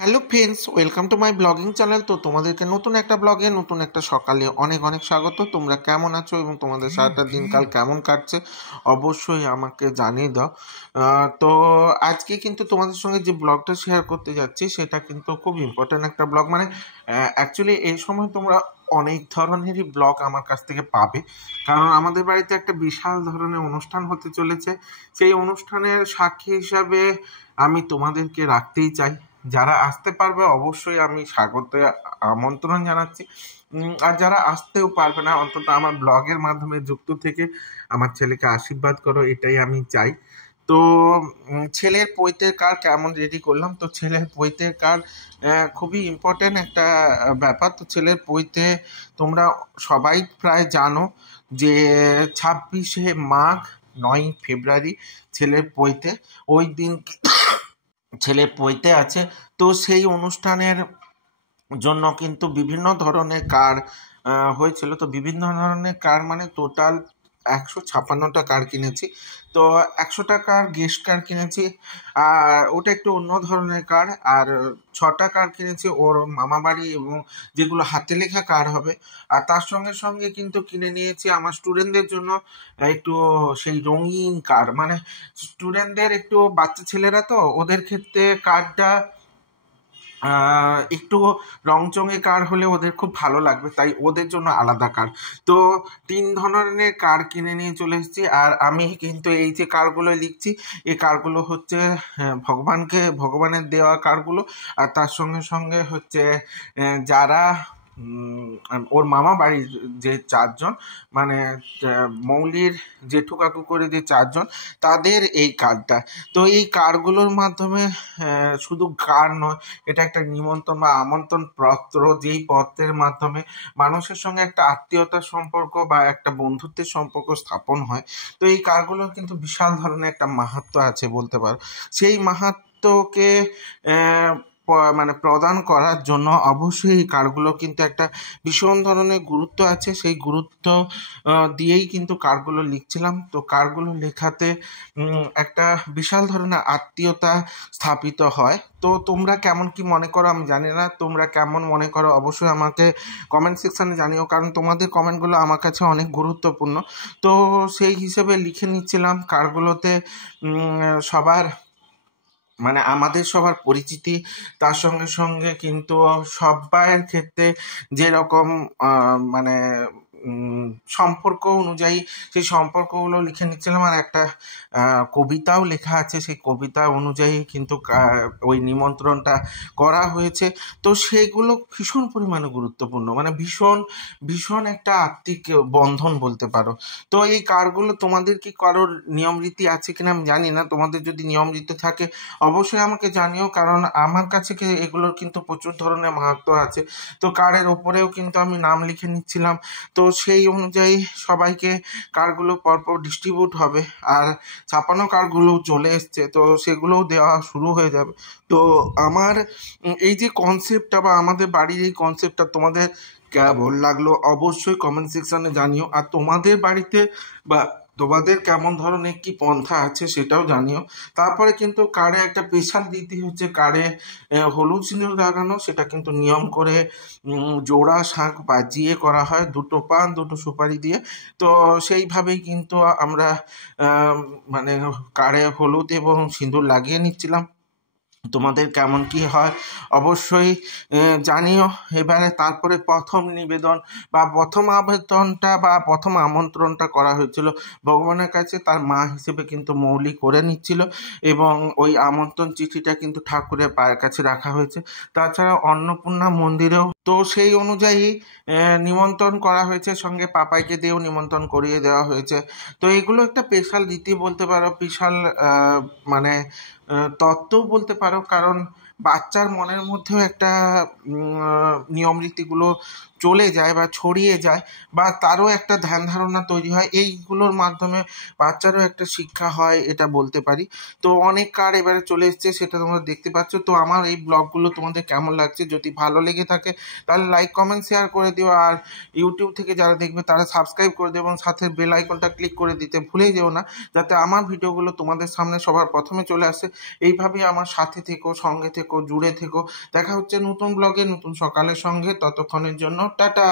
Hello friends, welcome to my blogging channel. তো তোমাদেরকে নতুন একটা ব্লগে নতুন একটা সকালে অনেক অনেক স্বাগত। তোমরা কেমন আছো এবং তোমাদের সারাটা দিনকাল কেমন কাটছে অবশ্যই আমাকে জানিয়ে দাও। তো আজকে কিন্তু তোমাদের সঙ্গে যে ব্লগটা শেয়ার করতে যাচ্ছি সেটা কিন্তু খুব ইম্পর্ট্যান্ট একটা ব্লগ। মানে অ্যাকচুয়ালি এই সময় তোমরা অনেক ধরনেরই ব্লগ আমার কাছ থেকে পাবে, কারণ আমাদের বাড়িতে একটা বিশাল ধরনের অনুষ্ঠান হতে চলেছে। সেই অনুষ্ঠানের সাক্ষী হিসাবে আমি তোমাদেরকে রাখতেই চাই। যারা আসতে পারবে অবশ্যই আমি স্বাগত আমন্ত্রণ জানাচ্ছি। আর যারা আসতেও পারবে না, অন্তত আমার ব্লগের মাধ্যমে যুক্ত থেকে আমার ছেলেকে আশীর্বাদ করো, এটাই আমি চাই। তো ছেলের পৈতের কার্ড কেমন রেডি করলাম? তো ছেলের পৈতের কার্ড খুবই ইম্পর্ট্যান্ট একটা ব্যাপার। তো ছেলের পৈতে তোমরা সবাই প্রায় জানো যে 26শে মাঘ 9ই ফেব্রুয়ারি ছেলের পৈতে। ওই দিন ছেলের পৈতে আছে। তো সেই অনুষ্ঠানের জন্য কিন্তু বিভিন্ন ধরনের কার হয়েছিল। তো বিভিন্ন ধরনের কার মানে টোটাল 156টা কার কিনেছি। তো 100 টাকার গেস্ট কার কিনেছি, আর ওটা একটু অন্য ধরনের কার। আর 6টা কার কিনেছি ওর মামা বাড়ি, এবং যেগুলো হাতে লেখা কার হবে। আর তার সঙ্গে সঙ্গে কিন্তু কিনে নিয়েছি আমার স্টুডেন্টদের জন্য একটু সেই রঙিন কার। মানে স্টুডেন্টদের একটু বাচ্চা ছেলেরা, তো ওদের ক্ষেত্রে কারটা একটু রংচঙে কার হলে ওদের খুব ভালো লাগবে, তাই ওদের জন্য আলাদা কার। তো 3 ধরনের কার কিনে নিয়ে চলে এসেছি। আর আমি কিন্তু এই যে কারগুলো লিখছি, এই কারগুলো হচ্ছে ভগবানের দেওয়া কারগুলো। আর তার সঙ্গে সঙ্গে হচ্ছে যারা ওর মামা বাড়ির যে 4জন, মানে মৌলির জেঠু কাকু করে যে 4জন, তাদের এই কার্ডটা। তো এই কার্ডগুলোর মাধ্যমে শুধু কার্ড নয়, এটা একটা নিমন্ত্রণ বা আমন্ত্রণ পত্র, যেই পত্রের মাধ্যমে মানুষের সঙ্গে একটা আত্মীয়তার সম্পর্ক বা একটা বন্ধুত্বের সম্পর্ক স্থাপন হয়। তো এই কার্ডগুলোর কিন্তু বিশাল ধরনের একটা মাহাত্ম্য আছে বলতে পারো। সেই মাহাত্ম্যকে মানে প্রদান করার জন্য অবশ্যই এই কার্ডগুলো কিন্তু একটা ভীষণ ধরনের গুরুত্ব আছে। সেই গুরুত্ব দিয়েই কিন্তু কার্ডগুলো লিখছিলাম। তো কার্ডগুলো লেখাতে একটা বিশাল ধরনের আত্মীয়তা স্থাপিত হয়। তো তোমরা কেমন কি মনে করো আমি জানি না, তোমরা কেমন মনে করো অবশ্যই আমাকে কমেন্ট সেকশানে জানিও, কারণ তোমাদের কমেন্টগুলো আমার কাছে অনেক গুরুত্বপূর্ণ। তো সেই হিসেবে লিখে নিচ্ছিলাম কার্ডগুলোতে সবার, মানে আমাদের সবার পরিচিতি, তার সঙ্গে সঙ্গে কিন্তু সবাইয়ের ক্ষেত্রে যেরকম মানে সম্পর্ক অনুযায়ী সেই সম্পর্কগুলো লিখে নিচ্ছিলাম। আর একটা কবিতাও লেখা আছে, সেই কবিতা অনুযায়ী কিন্তু ওই নিমন্ত্রণটা করা হয়েছে। তো সেগুলো ভীষণ পরিমাণে গুরুত্বপূর্ণ, মানে ভীষণ ভীষণ একটা আত্মিক বন্ধন বলতে পারো। তো এই কার্ডগুলো তোমাদের কি কারোর নিয়ম রীতি আছে কিনা আমি জানি না। তোমাদের যদি নিয়ম রীতি থাকে অবশ্যই আমাকে জানিও, কারণ আমার কাছে এগুলোর কিন্তু প্রচুর ধরনের মাহাত্ম্য আছে। তো কার্ডের ওপরেও কিন্তু আমি নাম লিখে নিচ্ছিলাম। তো সেই অনুযায়ী সবাইকে কার্ডগুলো পরপর ডিস্ট্রিবিউট হবে। আর ছাপানো কার্ডগুলো চলে এসছে, তো সেগুলোও দেওয়া শুরু হয়ে যাবে। তো আমার এই যে কনসেপ্টটা বা আমাদের বাড়ির এই কনসেপ্টটা তোমাদের কেমন লাগলো অবশ্যই কমেন্ট সেকশানে জানিও। আর তোমাদের বাড়িতে বা তোমাদের কেমন ধরনের কি পন্থা আছে সেটাও জানিও। তারপরে কিন্তু কার্ডে একটা স্পেশাল রীতি হচ্ছে কার্ডে হলুদ সিঁদুর লাগানো। সেটা কিন্তু নিয়ম করে জোড়া শাঁখ বাজিয়ে করা হয়, 2টো পান 2টো সুপারি দিয়ে। তো সেইভাবেই কিন্তু আমরা মানে কার্ডে হলুদ এবং সিঁদুর লাগিয়ে নিচ্ছিলাম। তোমাদের কেমন কি হয় অবশ্যই জানিও। এবারে তারপরে প্রথম নিবেদন বা প্রথম আবেদনটা বা প্রথম আমন্ত্রণটা করা হয়েছিল ভগবানের কাছে, তার মা হিসেবে কিন্তু মৌলি করে নিচ্ছিল, এবং ওই আমন্ত্রণ চিঠিটা কিন্তু ঠাকুরের পায়ের কাছে রাখা হয়েছে। তাছাড়া অন্নপূর্ণা মন্দিরেও তো সেই অনুযায়ী নিমন্ত্রণ করা হয়েছে, সঙ্গে পাপাইকে দিয়েও নিমন্ত্রণ করিয়ে দেওয়া হয়েছে। তো এগুলো একটা স্পেশাল রীতি বলতে পারো, বিশাল মানে তত্ত্বও বলতে পারো, কারণ বাচ্চার মনের মধ্যেও একটা নিয়ম রীতিগুলো চলে যায় বা ছড়িয়ে যায়, বা তারও একটা ধ্যান ধারণা তৈরি হয়, এইগুলোর মাধ্যমে বাচ্চারও একটা শিক্ষা হয়, এটা বলতে পারি। তো অনেক কার এবারে চলে এসছে, সেটা তোমরা দেখতে পাচ্ছ। তো আমার এই ব্লগগুলো তোমাদের কেমন লাগছে, যদি ভালো লেগে থাকে তাহলে লাইক কমেন্ট শেয়ার করে দিও, আর ইউটিউব থেকে যারা দেখবে তারা সাবস্ক্রাইব করে দিও এবং সাথে বেল আইকনটা ক্লিক করে দিতে ভুলেই যেও না, যাতে আমার ভিডিওগুলো তোমাদের সামনে সবার প্রথমে চলে আসে। এইভাবেই আমার সাথে থেকো, সঙ্গে থেকো, জুড়ে থেকো। দেখা হচ্ছে নতুন ব্লগে নতুন সকালের সঙ্গে। ততক্ষণের জন্য টাটা।